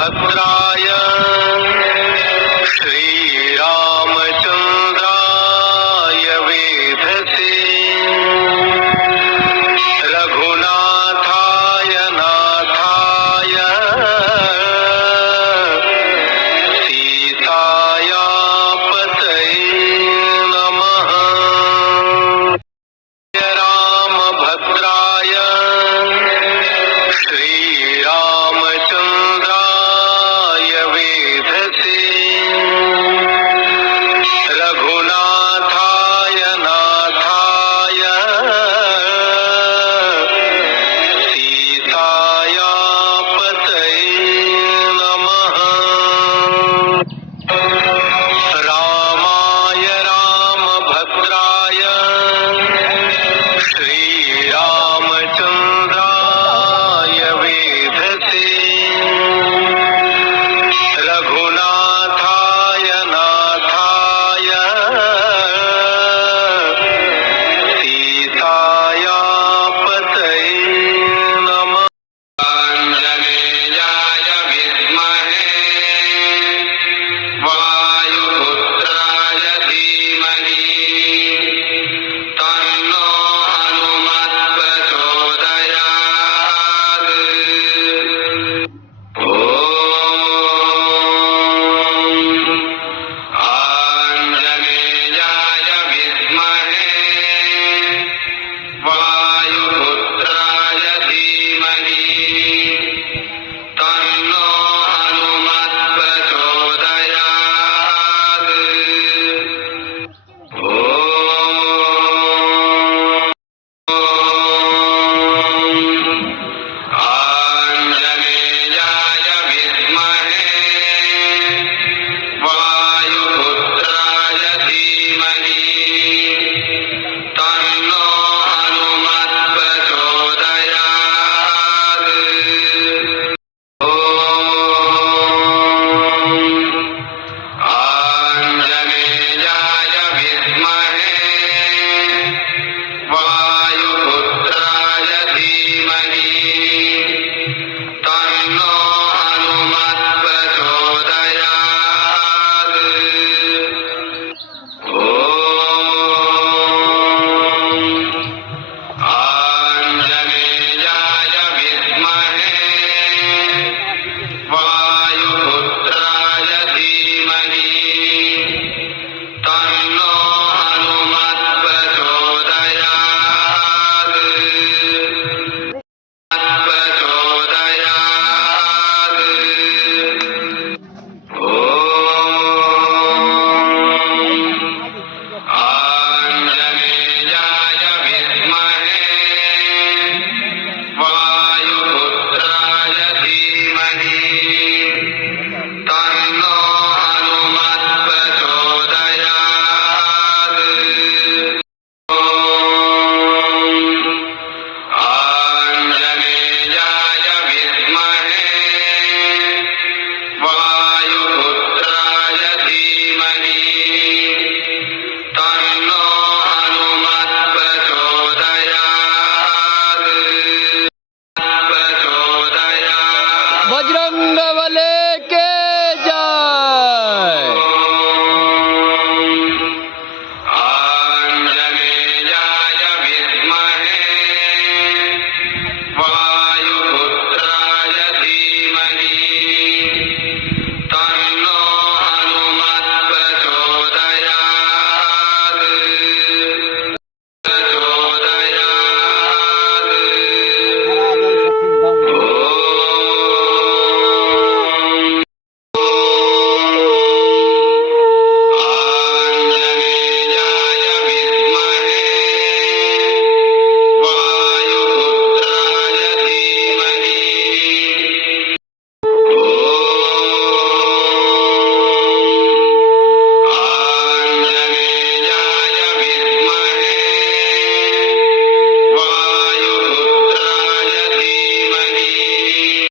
भद्राय श्रीरामचन्द्राय वेधसे रघुनाथाय नाथाय सीताया पतये नमः रामभद्राय श्रीरामचन्द्राय वेधसे रघुनाथाय नाथाय सीताया पतये नमः रामाय रामभद्राय श्रीरामचन्द्राय वेधसे रघुनाथाय नाथाय सीताया पतये नमः आञ्जनेयाय विद्महे वायुपुत्राय धीमहि तन्नो हनुमत् प्रचोदयात् ॐ आञ्जनेयाय विद्महे वायुपुत्राय धीमहि तन्नो हनुमत् प्रचोदयात् आञ्जनेयाय विद्महे वायुपुत्राय धीमहि तन्नो हनुमत् प्रचोदयात् आञ्जनेयाय विद्महे वायुपुत्राय धीमहि तन्नो हनुमत् प्रचोदयात् आञ्जनेयाय विद्महे वायुपुत्राय धीमहि तन्नो हनुमत् प्रचोदयात् आञ्जनेयाय विद्महे वायुपुत्राय धीमहि तन्नो हनुमत् प्रचोदयात् आञ्जनेयाय विद्महे वायुपुत्राय धीमहि तन्नो हनुमत् प्रचोदयात् बजरंग बले